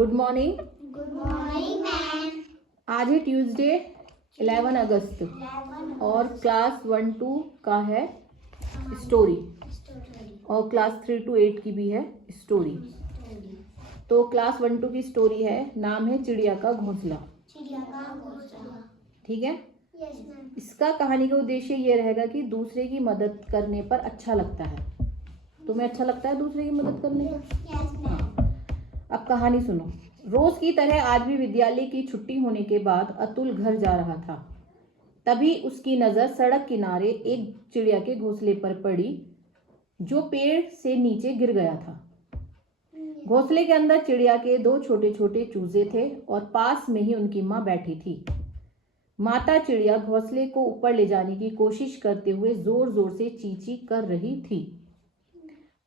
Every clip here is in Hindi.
Good morning. Good morning ma'am. आज है ट्यूसडे 11 अगस्त और क्लास 1-2 का है स्टोरी और क्लास 3-8 की भी है स्टोरी। तो क्लास 1-2 की स्टोरी है, नाम है चिड़िया का घोंसला। ठीक है। Yes ma'am. इसका कहानी का उद्देश्य ये रहेगा कि दूसरे की मदद करने पर अच्छा लगता है। तुम्हें अच्छा लगता है दूसरे की मदद करने पर? Yes ma'am. अब कहानी सुनो। रोज की तरह आज भी विद्यालय की छुट्टी होने के बाद अतुल घर जा रहा था। तभी उसकी नजर सड़क किनारे एक चिड़िया के घोंसले पर पड़ी जो पेड़ से नीचे गिर गया था। घोंसले के अंदर चिड़िया के 2 छोटे छोटे चूजे थे और पास में ही उनकी माँ बैठी थी। माता चिड़िया घोंसले को ऊपर ले जाने की कोशिश करते हुए जोर जोर से चींची कर रही थी।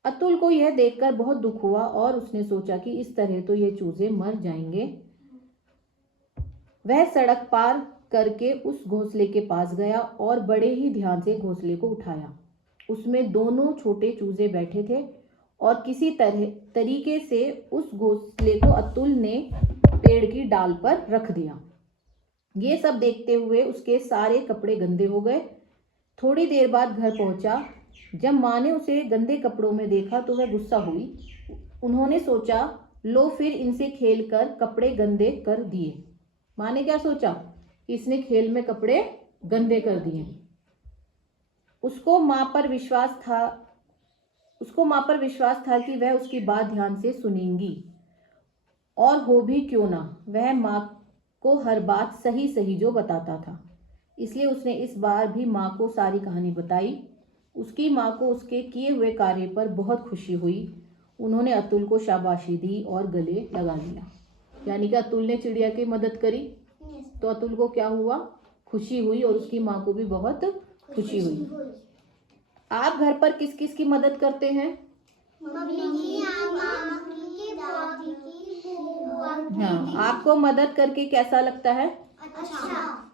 अतुल को यह देखकर बहुत दुख हुआ और उसने सोचा कि इस तरह तो ये चूजे मर जाएंगे। वह सड़क पार करके उस घोंसले के पास गया और बड़े ही ध्यान से घोंसले को उठाया। उसमें दोनों छोटे चूजे बैठे थे और किसी तरीके से उस घोंसले को अतुल ने पेड़ की डाल पर रख दिया। ये सब देखते हुए उसके सारे कपड़े गंदे हो गए। थोड़ी देर बाद घर पहुंचा। जब माँ ने उसे गंदे कपड़ों में देखा तो वह गुस्सा हुई। उन्होंने सोचा, लो फिर इनसे खेल कर कपड़े गंदे कर दिए। माँ ने क्या सोचा कि इसने खेल में कपड़े गंदे कर दिए। उसको माँ पर विश्वास था कि वह उसकी बात ध्यान से सुनेंगी और हो भी क्यों ना, वह माँ को हर बात सही सही जो बताता था। इसलिए उसने इस बार भी माँ को सारी कहानी बताई। उसकी माँ को उसके किए हुए कार्य पर बहुत खुशी हुई। उन्होंने अतुल को शाबाशी दी और गले लगा लिया। यानी कि अतुल ने चिड़िया की मदद करी तो अतुल को क्या हुआ, खुशी हुई और उसकी माँ को भी बहुत खुशी हुई। आप घर पर किस किस की मदद करते हैं? मम्मी की, मामा की, दादी की, बुआ की। हाँ, आपको मदद करके कैसा लगता है? अच्छा।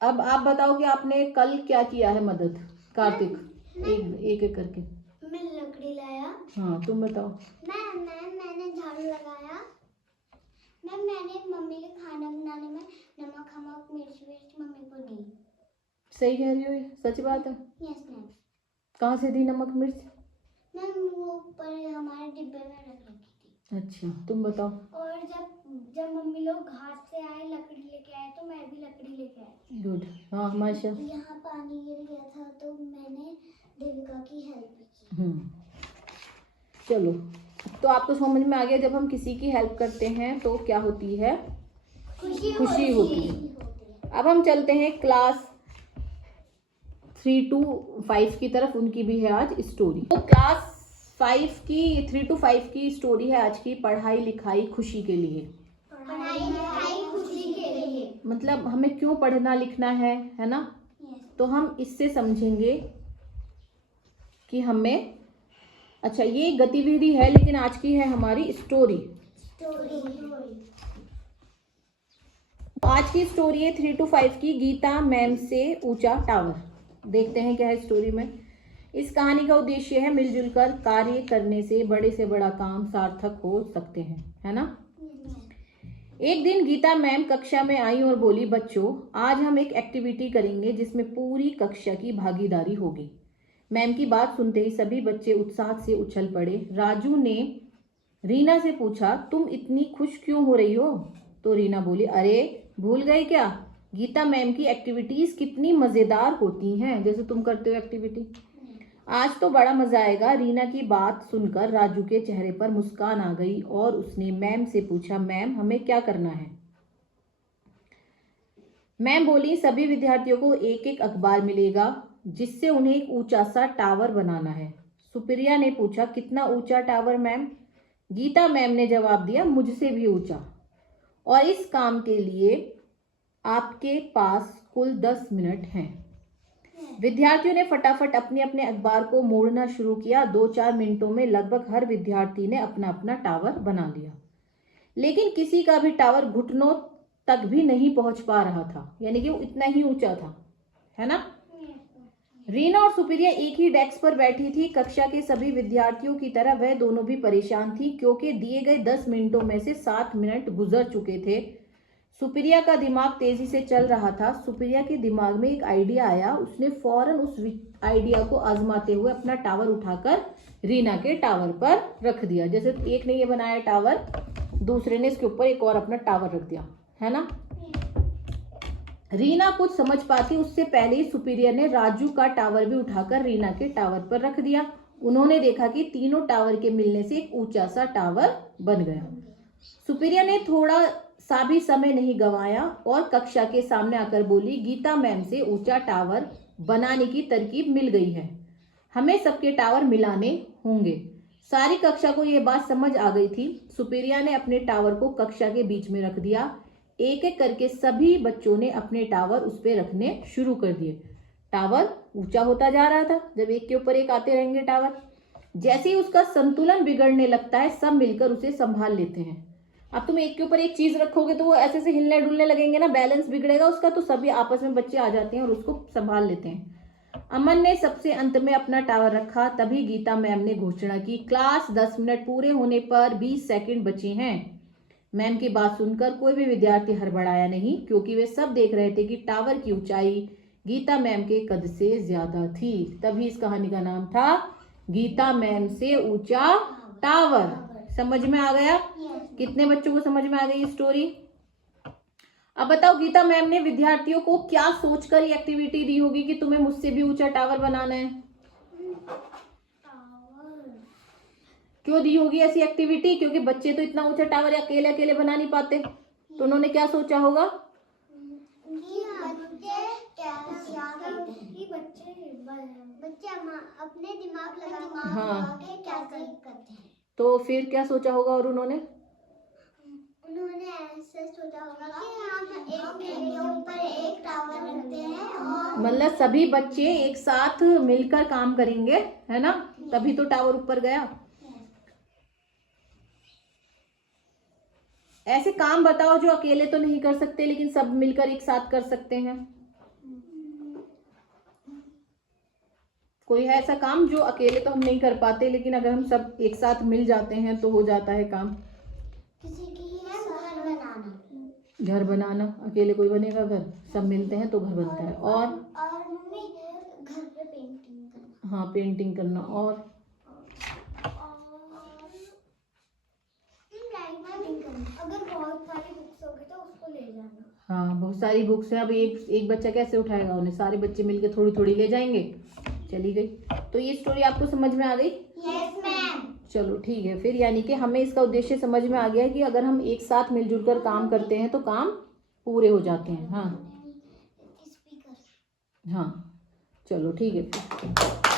अब आप बताओ कि आपने कल क्या किया है मदद। कार्तिक, एक एक करके। मैं लकड़ी लाया। हाँ, तुम बताओ। मैंने झाड़ू लगाया। मैंने मम्मी के खाना बनाने में नमक मिर्च मम्मी को दी। सही कह रही हो, ये सच बात है। Yes ma'am. कहाँ से दी नमक मिर्च? मैम वो ऊपर हमारे डिब्बे में रख रखी थी। अच्छा, तुम बताओ। और जब मम्मी लोग घाट से आए, लकड़ी लेके आए, तो मैं भी लकड़ी लेके आई। गुड। हाँ माशा। यहाँ पानी गिर गया था तो मैंने देविका की हेल्प की। चलो, तो आपको समझ में आ गया जब हम किसी की हेल्प करते हैं तो क्या होती है? खुशी होती है। अब हम चलते हैं क्लास 3-5 की तरफ। उनकी भी है आज स्टोरी। तो क्लास 3-5 की स्टोरी है आज की, पढ़ाई लिखाई खुशी के लिए। पढ़ाई लिखाई खुशी के लिए। मतलब हमें क्यों पढ़ना लिखना है ना? तो हम इससे समझेंगे कि हमें, अच्छा ये गतिविधि है लेकिन आज की है हमारी स्टोरी। आज की स्टोरी है 3-5 की, गीता मैम से ऊंचा टावर। देखते हैं क्या है स्टोरी में। इस कहानी का उद्देश्य है मिलजुल कर कार्य करने से बड़े से बड़ा काम सार्थक हो सकते हैं, है ना? एक दिन गीता मैम कक्षा में आई और बोली, बच्चों आज हम एक एक्टिविटी करेंगे जिसमें पूरी कक्षा की भागीदारी होगी। मैम की बात सुनते ही सभी बच्चे उत्साह से उछल पड़े। राजू ने रीना से पूछा, तुम इतनी खुश क्यों हो रही हो? तो रीना बोली, अरे भूल गए क्या, गीता मैम की एक्टिविटीज कितनी मजेदार होती हैं, जैसे तुम करते हो एक्टिविटी। आज तो बड़ा मजा आएगा। रीना की बात सुनकर राजू के चेहरे पर मुस्कान आ गई और उसने मैम से पूछा, मैम हमें क्या करना है? मैम बोली, सभी विद्यार्थियों को एक एक अखबार मिलेगा जिससे उन्हें एक ऊंचा सा टावर बनाना है। सुप्रिया ने पूछा, कितना ऊंचा टावर मैम? गीता मैम ने जवाब दिया, मुझसे भी ऊंचा। और इस काम के लिए आपके पास कुल 10 मिनट हैं। विद्यार्थियों ने फटाफट अपने अपने अखबार को मोड़ना शुरू किया। 2-4 मिनटों में लगभग हर विद्यार्थी ने अपना अपना टावर बना लिया, लेकिन किसी का भी टावर घुटनों तक भी नहीं पहुंच पा रहा था। यानी कि वो इतना ही ऊंचा था, है ना? रीना और सुप्रिया एक ही डेस्क पर बैठी थी। कक्षा के सभी विद्यार्थियों की तरह वह दोनों भी परेशान थी क्योंकि दिए गए 10 मिनटों में से 7 मिनट गुजर चुके थे। सुप्रिया का दिमाग तेजी से चल रहा था। सुप्रिया के दिमाग में एक आइडिया आया। उसने फौरन उस आइडिया को आजमाते हुए अपना टावर उठाकर रीना के टावर पर रख दिया। जैसे एक ने ये बनाया टावर, दूसरे ने इसके ऊपर एक और अपना टावर रख दिया, है ना। रीना कुछ समझ पाती उससे पहले ही सुप्रिया ने राजू का टावर भी उठाकर रीना के टावर पर रख दिया। उन्होंने देखा कि तीनों टावर के मिलने से एक ऊंचा सा टावर बन गया। सुप्रिया ने थोड़ा सा भी समय नहीं गंवाया और कक्षा के सामने आकर बोली, गीता मैम से ऊंचा टावर बनाने की तरकीब मिल गई है। हमें सबके टावर मिलाने होंगे। सारी कक्षा को यह बात समझ आ गई थी। सुप्रिया ने अपने टावर को कक्षा के बीच में रख दिया। एक एक करके सभी बच्चों ने अपने टावर उस पे रखने शुरू कर दिए। टावर ऊंचा होता जा रहा था। जब एक के ऊपर एक आते रहेंगे टावर, जैसे ही उसका संतुलन बिगड़ने लगता है सब मिलकर उसे संभाल लेते हैं। अब तुम एक के ऊपर एक चीज रखोगे तो वो ऐसे से हिलने डुलने लगेंगे ना, बैलेंस बिगड़ेगा उसका, तो सभी आपस में बच्चे आ जाते हैं और उसको संभाल लेते हैं। अमन ने सबसे अंत में अपना टावर रखा। तभी गीता मैम ने घोषणा की, क्लास 10 मिनट पूरे होने पर 20 सेकंड बचे हैं। मैम की बात सुनकर कोई भी विद्यार्थी हड़बड़ाया नहीं क्योंकि वे सब देख रहे थे कि टावर की ऊंचाई गीता मैम के कद से ज्यादा थी। तभी इस कहानी का नाम था गीता मैम से ऊंचा टावर। समझ में आ गया? कितने बच्चों को समझ में आ गई स्टोरी? अब बताओ, गीता मैम ने विद्यार्थियों को क्या सोचकर ये एक्टिविटी दी होगी कि तुम्हें मुझसे भी ऊंचा टावर बनाना है? क्यों दी होगी ऐसी एक्टिविटी? क्योंकि बच्चे तो इतना ऊंचा टावर अकेले अकेले बना नहीं पाते। तो उन्होंने क्या सोचा होगा? बच्चे अपने दिमाग लगा हाँ, के क्या करते हैं। तो फिर क्या सोचा होगा? और उन्होंने ऐसे सोचा होगा कि हम एक के ऊपर एक टावर रखते हैं और मतलब सभी बच्चे एक साथ मिलकर काम करेंगे, है ना, तभी तो टावर ऊपर गया। ऐसे काम बताओ जो अकेले तो नहीं कर सकते लेकिन सब मिलकर एक साथ कर सकते हैं। कोई है ऐसा काम जो अकेले तो हम नहीं कर पाते लेकिन अगर हम सब एक साथ मिल जाते हैं तो हो जाता है काम? किसी की है घर बनाना। घर बनाना, अकेले कोई बनेगा घर? सब मिलते हैं तो घर बनता है। और मम्मी घर पे पेंटिंग करना। हाँ, पेंटिंग करना। और अगर बहुत सारी बुक्स होगी तो उसको ले जाना। हाँ, बहुत सारी बुक्स हैं। अब एक बच्चा कैसे उठाएगा उन्हें? सारे बच्चे मिलके थोड़ी थोड़ी ले जाएंगे। चली गई। तो ये स्टोरी आपको समझ में आ गई? Yes ma'am. चलो ठीक है फिर, यानी कि हमें इसका उद्देश्य समझ में आ गया है कि अगर हम एक साथ मिलजुल कर काम करते हैं तो काम पूरे हो जाते हैं। हाँ स्पीकर। हाँ, चलो ठीक है फिर।